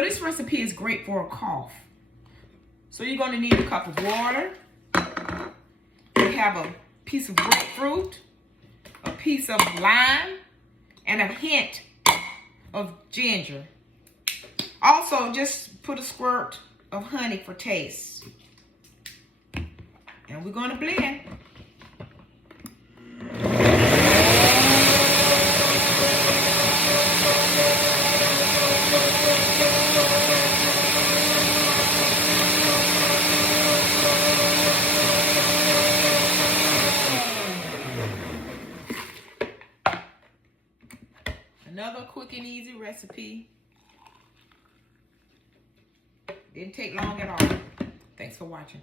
This recipe is great for a cough. So you're going to need a cup of water. You have a piece of grapefruit, a piece of lime, and a hint of ginger. Also, just put a squirt of honey for taste. And we're going to blend. Another quick and easy recipe. Didn't take long at all. Thanks for watching.